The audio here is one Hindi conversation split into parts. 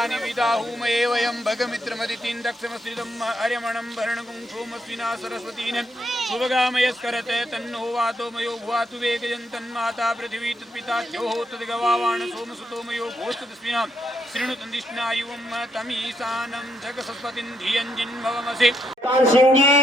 यानि विदाहुमये वयं भगमित्रमदितिं दक्षमश्रितं अर्यमणं भरणगुं सोमस्विना सरस्वतीन शुभगामयस्करते तन्नो वातोमयो भुवातु वेगजं तन्माता पृथिवी तत्पिता द्योः तद्गवावाण सोमसुतोमयो भोस्तस्मिनां शृणुतन्दिष्णायुवं तमीशानं जगसस्पतिं धियं जिन्भवमसि। सिंह जी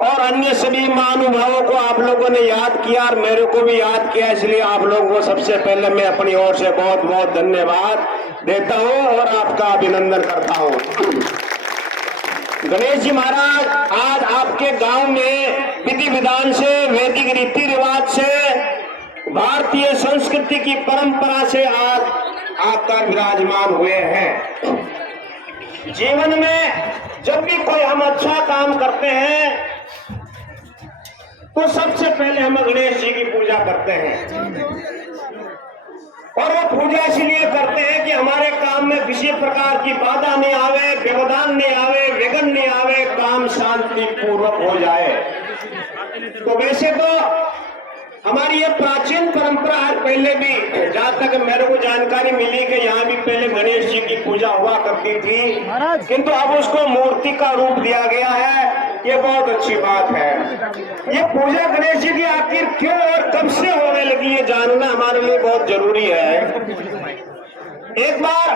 और अन्य सभी महानुभावों को आप लोगों ने याद किया और मेरे को भी याद किया, इसलिए आप लोगों को सबसे पहले मैं अपनी ओर से बहुत बहुत धन्यवाद देता हूं और आपका अभिनंदन करता हूं। गणेश जी महाराज, आज आपके गांव में विधि विधान से, वैदिक रीति रिवाज से, भारतीय संस्कृति की परंपरा से आज आकर विराजमान हुए हैं। जीवन में जब भी कोई हम अच्छा काम करते हैं तो सबसे पहले हम गणेश जी की पूजा करते हैं, और वो पूजा इसलिए करते हैं कि हमारे काम में किसी प्रकार की बाधा नहीं आवे, व्यवधान नहीं आवे, विघ्न नहीं आवे, काम शांति पूर्वक हो जाए। तो वैसे तो हमारी ये प्राचीन परंपरा है, पहले भी जहाँ तक मेरे को जानकारी मिली कि यहाँ भी पहले गणेश जी की पूजा हुआ करती थी, किंतु अब उसको मूर्ति का रूप दिया गया है। ये बहुत अच्छी बात है। ये पूजा गणेश जी की आखिर क्यों और कब से होने लगी, ये जानना हमारे लिए बहुत जरूरी है। एक बार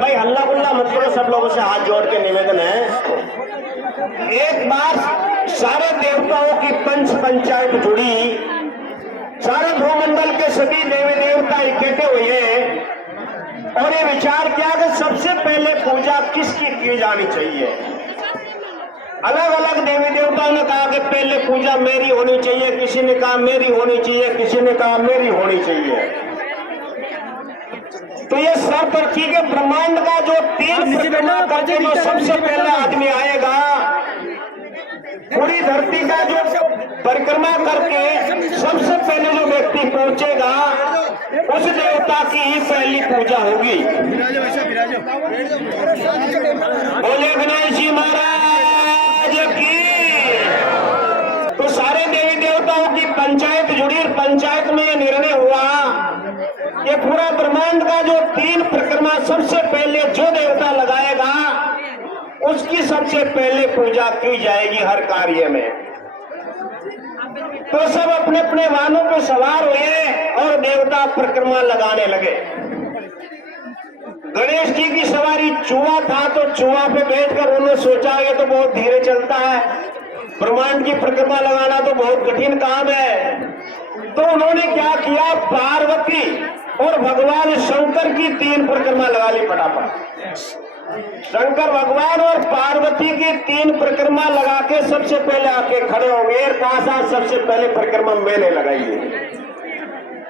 भाई हल्ला गुल्ला मत करो, सब लोगों से हाथ जोड़ के निवेदन है। एक बार सारे देवताओं की पंच पंचायत जुड़ी, सारे भूमंडल के सभी देवी देवता इकट्ठे हुए और ये विचार किया कि सबसे पहले पूजा किसकी की जानी चाहिए। अलग अलग देवी देवताओं ने कहा कि पहले पूजा मेरी होनी चाहिए, किसी ने कहा मेरी होनी चाहिए, किसी ने कहा मेरी होनी चाहिए। तो ये सब पर ठीक है, ब्रह्मांड का जो 3 परिक्रमा करके जो सबसे पहला आदमी आएगा, पूरी धरती का जो परिक्रमा करके सबसे पहले जो व्यक्ति पहुंचेगा, उस देवता की ही पहली पूजा होगी। बोले गणेश जी महाराज की। तो सारे देवी देवताओं की पंचायत जुड़ी, पंचायत में यह निर्णय हुआ, ये पूरा ब्रह्मांड का जो 3 परिक्रमा सबसे पहले जो देवता लगाएगा, उसकी सबसे पहले पूजा की जाएगी हर कार्य में। तो सब अपने अपने वाहनों पर सवार हुए और देवता परिक्रमा लगाने लगे। गणेश जी की सवारी चूहा था, तो चूहा पे बैठकर उन्होंने सोचा ये तो बहुत धीरे चलता है, ब्रह्मांड की परिक्रमा लगाना तो बहुत कठिन काम है। तो उन्होंने क्या किया, पार्वती और भगवान शंकर की 3 परिक्रमा लगा ली फटाफट। शंकर भगवान और पार्वती की 3 परिक्रमा लगा के सबसे पहले आके खड़े हो गए, पास सबसे पहले परिक्रमा मैंने लगाई।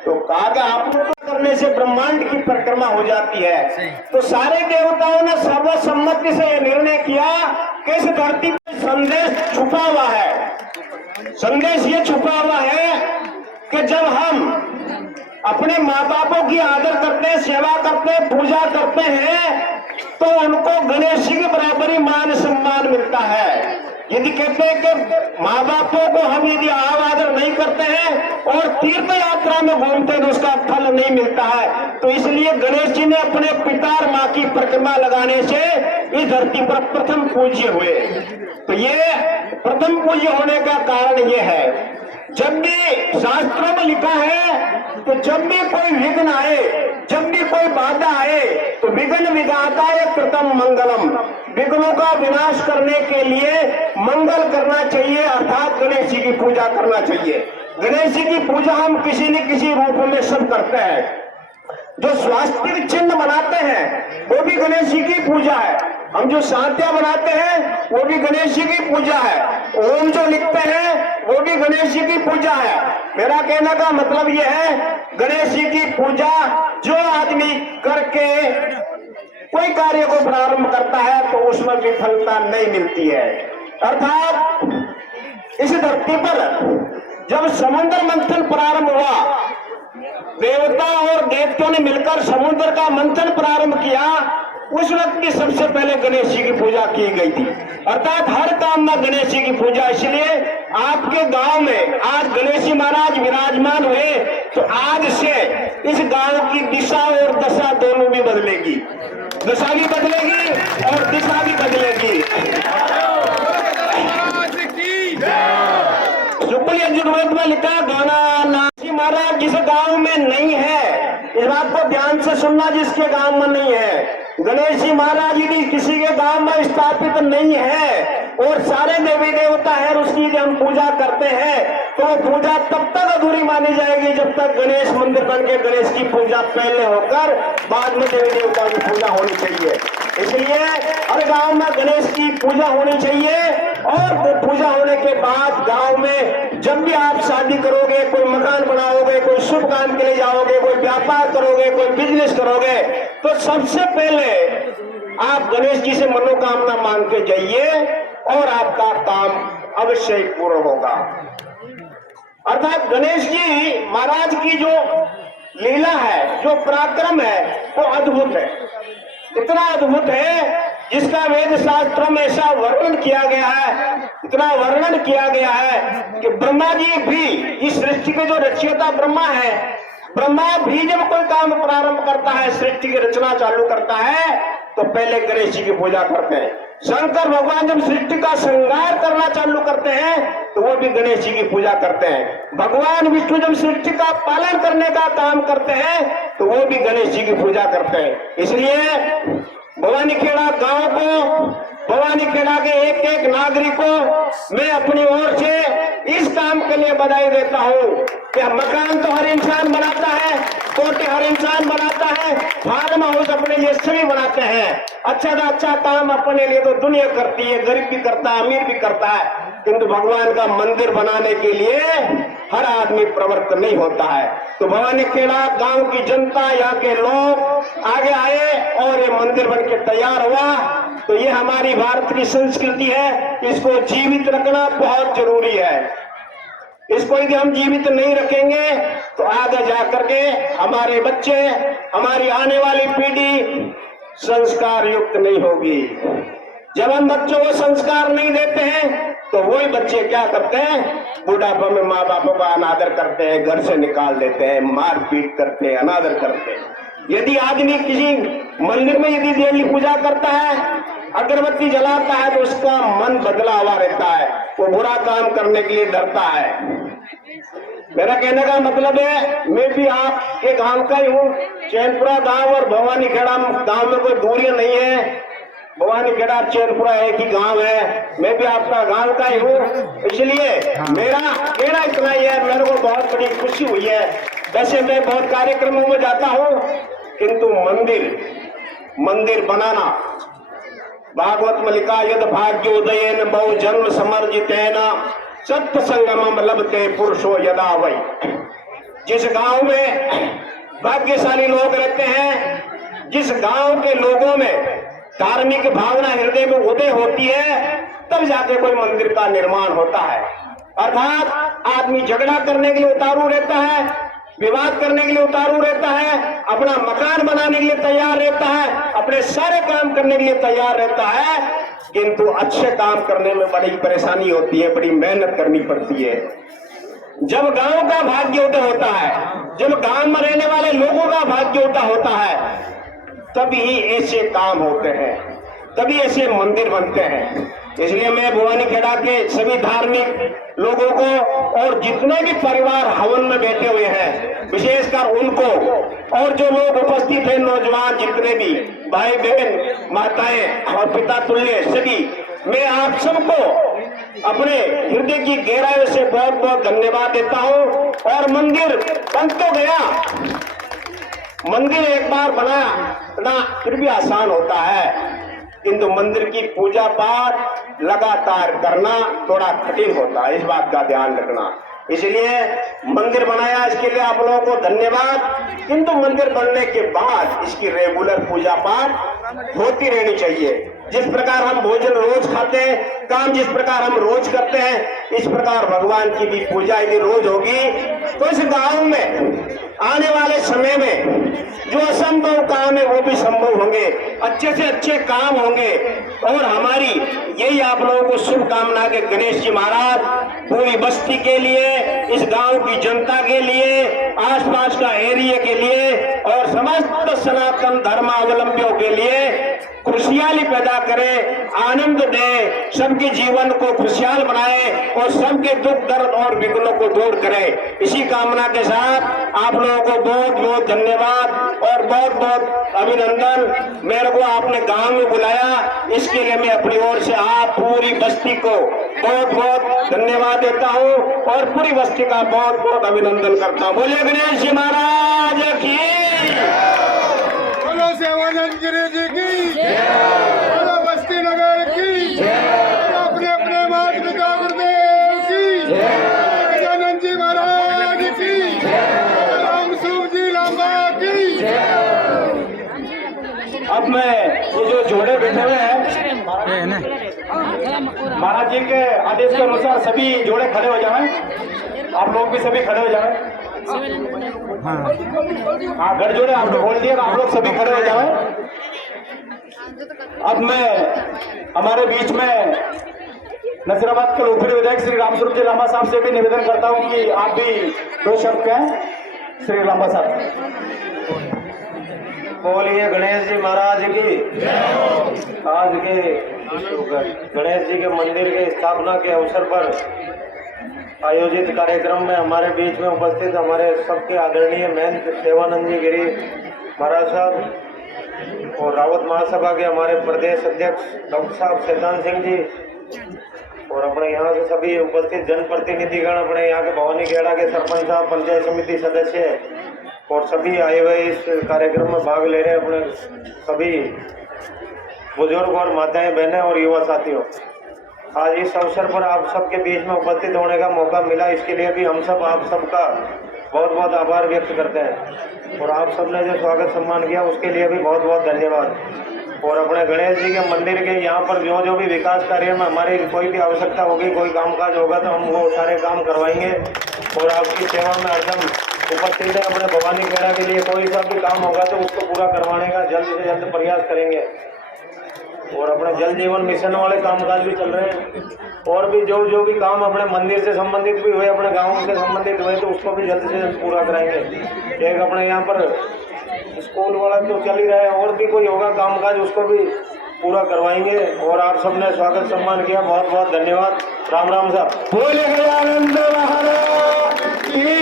तो कहा आप करने से ब्रह्मांड की परिक्रमा हो जाती है। तो सारे देवताओं ने सर्वसम्मति से यह निर्णय किया कि इस धरती पर संदेश छुपा हुआ है। संदेश ये छुपा हुआ है कि जब हम अपने माँ बापों की आदर करते हैं, सेवा करते हैं, पूजा करते हैं, तो उनको गणेश जी के बराबर ही मान सम्मान मिलता है। यदि कहते हैं कि माँ बापों को हम यदि आदर नहीं करते हैं और तीर्थ यात्रा में घूमते हैं तो उसका फल नहीं मिलता है। तो इसलिए गणेश जी ने अपने पिता और माँ की परिक्रमा लगाने से इस धरती पर प्रथम पूज्य हुए। तो ये प्रथम पूज्य होने का कारण ये है, जब भी शास्त्रों में लिखा है तो जब भी कोई विघ्न आए, जब भी कोई बाधा आए, तो विघ्न विघाताय कृतं मंगलम, विघ्नों का विनाश करने के लिए मंगल करना चाहिए, अर्थात गणेश जी की पूजा करना चाहिए। गणेश जी की पूजा हम किसी न किसी रूप में सब करते हैं। जो स्वास्तिक चिन्ह बनाते हैं वो भी गणेश जी की पूजा है। हम जो शांतियां बनाते हैं वो भी गणेश जी की पूजा है। ओम जो लिखते हैं वो भी गणेश जी की पूजा है। मेरा कहने का मतलब ये है, गणेश जी की पूजा जो आदमी करके कोई कार्य को प्रारंभ करता है तो उसमें विफलता नहीं मिलती है। अर्थात इस धरती पर जब समुद्र मंथन प्रारंभ हुआ, देवता और देवताओं ने मिलकर समुद्र का मंथन प्रारंभ किया, उस वक्त की सबसे पहले गणेश जी की पूजा की गई थी। अर्थात हर काम में गणेश जी की पूजा। इसलिए आपके गांव में आज गणेश जी महाराज विराजमान हुए तो आज से इस गांव की दिशा और दशा दोनों भी बदलेगी। दशा भी बदलेगी और दिशा भी बदलेगी। शुक्ल यजुर्वेद में लिखा गाना महाराज जिस गांव में नहीं है, इस बात को ध्यान से सुनना, जिसके गांव में नहीं है, गणेश जी महाराज यदि किसी के गांव में स्थापित नहीं है और सारे देवी देवता है उसकी यदि हम पूजा करते हैं तो वो पूजा तब तक अधूरी मानी जाएगी जब तक गणेश मंदिर बन के गणेश की पूजा पहले होकर बाद में देवी देवताओं की पूजा होनी चाहिए। इसलिए हर गांव में गणेश की पूजा होनी चाहिए और पूजा होने के बाद गांव में जब भी आप शादी करोगे, कोई मकान बनाओगे, कोई शुभ काम के लिए जाओगे, कोई व्यापार करोगे, कोई बिजनेस करोगे, तो सबसे पहले आप गणेश जी से मनोकामना मांग के जाइए और आपका काम अवश्य ही पूर्ण होगा। अर्थात गणेश जी महाराज की जो लीला है, जो पराक्रम है, वो अद्भुत है। इतना अद्भुत है जिसका वेद शास्त्रों में ऐसा वर्णन किया गया है, इतना वर्णन किया गया है कि ब्रह्मा जी भी, इस सृष्टि के जो रचयिता ब्रह्मा है, ब्रह्मा भी जब कोई काम प्रारंभ करता है, सृष्टि की रचना चालू करता है, तो पहले गणेश जी की पूजा करते हैं। शंकर भगवान जब सृष्टि का श्रृंगार करना चालू करते हैं तो वो भी गणेश जी की पूजा करते हैं। भगवान विष्णु जब सृष्टि का पालन करने का काम करते हैं तो वो भी गणेश जी की पूजा करते हैं। इसलिए भवानीखेड़ा गांव को, भवानीखेड़ा के एक एक नागरिक को मैं अपनी ओर से इस काम के लिए बधाई देता हूँ कि मकान तो हर इंसान बनाता है, कोठी हर इंसान बनाता है, फार्म हाउस अपने लिए सभी बनाते हैं, अच्छा से अच्छा काम अपने लिए तो दुनिया करती है, गरीब भी करता है, अमीर भी करता है, किंतु भगवान का मंदिर बनाने के लिए हर आदमी प्रवृत्त नहीं होता है। तो भवानीखेड़ा गांव की जनता, यहाँ के लोग आगे आए और ये मंदिर बन के तैयार हुआ। तो ये हमारी भारत की संस्कृति है, इसको जीवित रखना बहुत जरूरी है। इसको यदि हम जीवित नहीं रखेंगे तो आगे जाकर के हमारे बच्चे, हमारी आने वाली पीढ़ी संस्कार युक्त नहीं होगी। जब हम बच्चों को संस्कार नहीं देते हैं तो वही बच्चे क्या करते हैं, बुढ़ापा में माँ बापों का अनादर करते हैं, घर से निकाल देते हैं, मारपीट करते हैं, अनादर करते हैं। यदि आदमी किसी मंदिर में यदि डेली पूजा करता है, अगरबत्ती जलाता है, तो उसका मन बदला हुआ रहता है, वो बुरा काम करने के लिए डरता है। मेरा कहने का मतलब है, मैं भी आपके गांव का ही हूँ। चैनपुरा गांव और भवानीखेड़ा गांव में कोई दूरियां नहीं है। भवानीखेड़ा चैनपुरा एक ही गांव है, मैं भी आपका गांव का ही हूँ। इसलिए मेरा कहना इतना ही है, मेरे को बहुत बड़ी खुशी हुई है। वैसे मैं बहुत कार्यक्रमों में जाता हूँ, किंतु मंदिर बनाना, भागवत में लिखा, यद भाग्योदयेन बहु जन्म समर्जितेन सत्य संगमम लभते पुरुषो यदा वै। जिस गांव में भाग्यशाली लोग रहते हैं, जिस गांव के लोगों में धार्मिक भावना हृदय में उदय होती है, तब जाके कोई मंदिर का निर्माण होता है। अर्थात आदमी झगड़ा करने के लिए उतारू रहता है, विवाद करने के लिए उतारू रहता है, अपना मकान बनाने के लिए तैयार रहता है, अपने सारे काम करने के लिए तैयार रहता है, किंतु अच्छे काम करने में बड़ी परेशानी होती है, बड़ी मेहनत करनी पड़ती है। जब गांव का भाग्योदय होता है, जब गांव में रहने वाले लोगों का भाग्योदय होता है, तभी ऐसे काम होते हैं, तभी ऐसे मंदिर बनते हैं। इसलिए मैं भवानीखेड़ा के सभी धार्मिक लोगों को और जितने भी परिवार हवन में बैठे हुए हैं, विशेषकर उनको, और जो लोग उपस्थित हैं, नौजवान जितने भी भाई बहन, माताएं और पिता तुल्य सभी, मैं आप सबको अपने हृदय की गहराई से बहुत बहुत धन्यवाद देता हूँ। और मंदिर बन तो गया, मंदिर एक बार बनाना फिर भी आसान होता है, किंतु मंदिर की पूजा पाठ लगातार करना थोड़ा कठिन होता है, इस बात का ध्यान रखना। इसलिए मंदिर बनाया, इसके लिए आप लोगों को धन्यवाद। किंतु मंदिर बनने के बाद इसकी रेगुलर पूजा पाठ होती रहनी चाहिए। जिस प्रकार हम भोजन रोज खाते हैं, काम जिस प्रकार हम रोज करते हैं, इस प्रकार भगवान की भी पूजा यदि रोज होगी तो इस गांव में आने वाले समय में जो असंभव काम है वो भी संभव होंगे, अच्छे से अच्छे काम होंगे। और हमारी यही आप लोगों को शुभकामना के गणेश जी महाराज पूरी बस्ती के लिए, इस गांव की जनता के लिए, आसपास का एरिया के लिए और समस्त सनातन धर्मावलंबियों के लिए खुशहाली पैदा करे, आनंद दे, सबके जीवन को खुशहाल बनाए और सबके दुख दर्द और विघ्नों को दूर करे। इसी कामना के साथ आप लोगों को बहुत बहुत धन्यवाद और बहुत बहुत अभिनंदन। मेरे को आपने गांव में बुलाया, इसके लिए मैं अपनी ओर से आप पूरी बस्ती को बहुत बहुत धन्यवाद देता हूँ और पूरी बस्ती का बहुत बहुत अभिनंदन करता हूँ। बोलिए गणेश जी महाराज की, बोलो सेवानंद गिरी जी की, बोलो बस्ती नगर की, अपने अपने मात पिता गुरुदेव की, गजानंद जी महाराज की, राम सुख जी लांबा की। अब मैं ये जो जोड़े बैठे हुए हैं, महाराज जी के आदेश के अनुसार सभी जोड़े खड़े हो जाएं। आप लोग भी सभी खड़े हो जाएं। हाँ, गढ़ जोड़े आपने खोल दिए, आप लोग सभी खड़े हो जाएं। अब मैं हमारे बीच में नसीराबाद के लोकप्रिय विधायक श्री रामस्वरूप जी लांबा साहब से भी निवेदन करता हूं कि आप भी दो शब्द कहें। श्री लांबा साहब। बोलिए गणेश जी महाराज की। आज के गणेश जी के मंदिर के स्थापना के अवसर पर आयोजित कार्यक्रम में हमारे बीच में उपस्थित हमारे सबके आदरणीय महंत सेवानंद जी गिरी महाराज साहब और रावत महासभा के हमारे प्रदेश अध्यक्ष डॉक्टर साहब शैतान सिंह जी और अपने यहाँ से सभी उपस्थित जनप्रतिनिधिगण, अपने यहाँ के भवानी खेड़ा के सरपंच साहब, पंचायत समिति सदस्य और सभी आए हुए इस कार्यक्रम में भाग ले रहे अपने सभी बुजुर्ग और माताएं, बहनें और युवा साथियों। आज इस अवसर पर आप सबके बीच में उपस्थित होने का मौका मिला, इसके लिए भी हम सब आप सबका बहुत बहुत आभार व्यक्त करते हैं और आप सबने जो स्वागत सम्मान किया उसके लिए भी बहुत बहुत धन्यवाद। और अपने गणेश जी के मंदिर के यहाँ पर जो भी विकास कार्य में हमारी कोई भी आवश्यकता होगी, कोई कामकाज होगा तो हम वो सारे काम करवाएंगे और आपकी सेवा में हरदम उपस्थित है। अपने भवानी खेड़ा के लिए कोई सा भी काम होगा तो उसको पूरा करवाने का जल्द से जल्द प्रयास करेंगे। और अपने जल जीवन मिशन वाले कामकाज भी चल रहे हैं और भी जो भी काम अपने मंदिर से संबंधित भी हुए, अपने गाँव से संबंधित हुए तो उसको भी जल्द से जल्द पूरा कराएंगे। एक अपने यहाँ पर स्कूल वाला तो चल ही रहा है, और भी कोई होगा कामकाज उसको भी पूरा करवाएंगे। और आप सबने स्वागत सम्मान किया, बहुत बहुत धन्यवाद। राम राम साहब। बोले गजानंद महाराज की।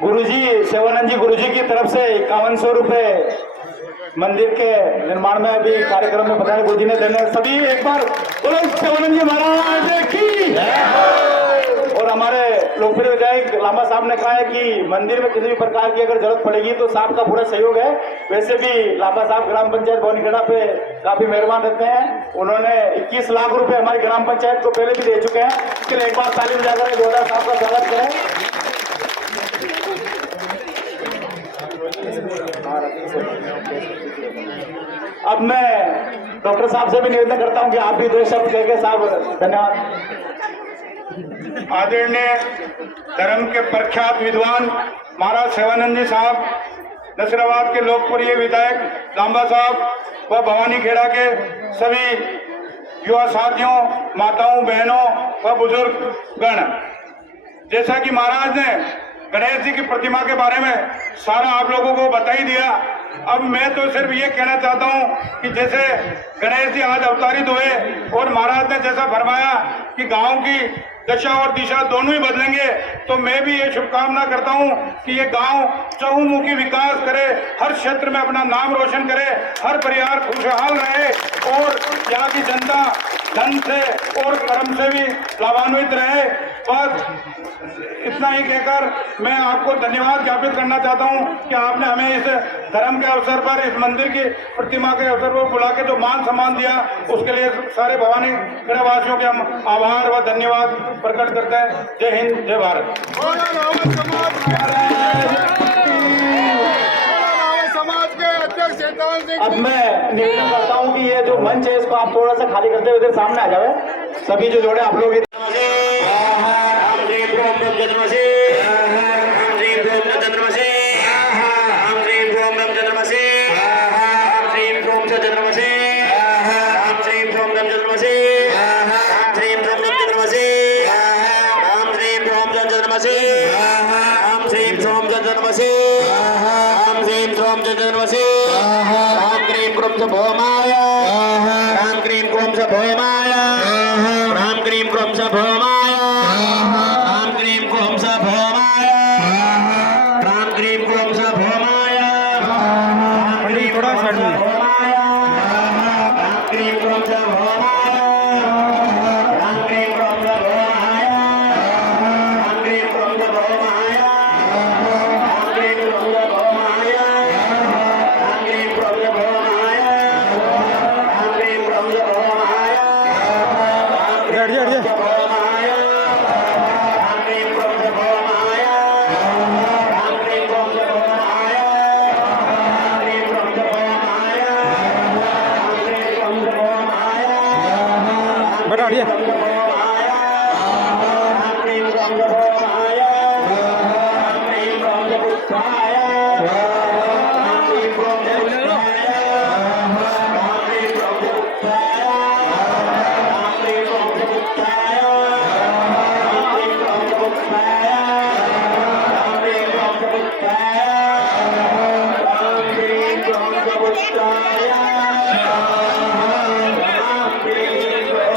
गुरुजी सेवानंद जी गुरुजी की तरफ से 5100 रुपए मंदिर के निर्माण में भी कार्यक्रम में बताया गुरुजी ने देने। सभी एक बार बोलो सेवानंद जी महाराज की। और हमारे लोकप्रिय विधायक लांबा साहब ने कहा है कि मंदिर में किसी भी प्रकार की अगर जरूरत पड़ेगी तो साहब का पूरा सहयोग है। वैसे भी लांबा साहब ग्राम पंचायत भवानीखेड़ा पे काफी मेहरबान रहते हैं। उन्होंने 21 लाख रुपए हमारी ग्राम पंचायत को पहले भी दे चुके हैं। इसके लिए एक बार ताली बजाकर 2000 साहब का स्वागत करें। अब मैं डॉक्टर साहब से भी निवेदन करता हूं कि आप भी दो शब्द कहेंगे। साहब धन्यवाद। आदरणीय धर्म के प्रख्यात विद्वान महाराज सेवानंद जी साहब, नसीराबाद के लोकप्रिय विधायक लांबा साहब व भवानी खेड़ा के सभी युवा साथियों, माताओं, बहनों व बुजुर्ग गण, जैसा कि महाराज ने गणेश जी की प्रतिमा के बारे में सारा आप लोगों को बता ही दिया। अब मैं तो सिर्फ ये कहना चाहता हूँ कि जैसे गणेश जी आज अवतारित हुए और महाराज ने जैसा फरमाया कि गांव की दशा और दिशा दोनों ही बदलेंगे, तो मैं भी ये शुभकामना करता हूँ कि ये गांव चहुमुखी विकास करे, हर क्षेत्र में अपना नाम रोशन करे, हर परिवार खुशहाल रहे और यहाँ की जनता धन से और कर्म से भी लाभान्वित रहे। बस इतना ही कहकर मैं आपको धन्यवाद ज्ञापित करना चाहता हूँ कि आपने हमें इस धर्म के अवसर पर, इस मंदिर की प्रतिमा के अवसर पर बुला के जो मान सम्मान दिया, उसके लिए सारे भवानी खेड़ा वासियों के हम आभार व धन्यवाद प्रकट करते हैं। जय हिंद, जय भारत। समाज के अध्यक्ष शैतान सिंह। अब मैं निवेदन करता हूँ कि ये जो मंच है इसको आप थोड़ा सा खाली करते हुए इधर सामने आ जाए। सभी जो जोड़े आप लोग क्रोम च जन्मसे राम क्रीम क्रोम च भौमाय राम क्रीम क्रोम च भौमाय राम क्रीम क्रोम च भौमाय राम क्रीम क्रोम च भौमाय राम क्रीम क्रोम च भौमाय राम क्रीम थोड़ा साइड में राम क्रीम क्रोम च भौमाय राम क्रीम क्रोम च भौमाय राम क्रीम क्रोम च भौमाय राम क्रीम क्रोम च भौमाय राम क्रीम क्रोम च भौमाय राम क्रीम क्रोम च भौमाय हट जा, हट जा। बेटा हट जा।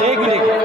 एक मिनट।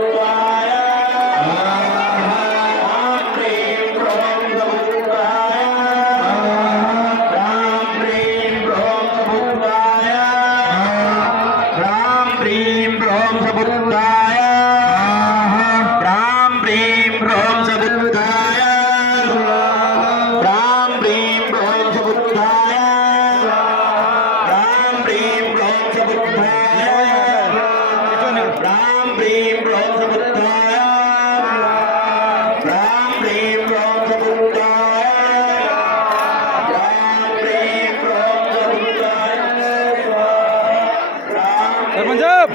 सरपंच साहब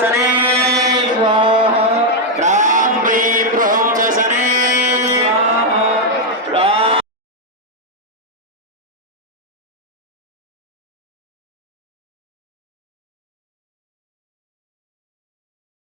Sane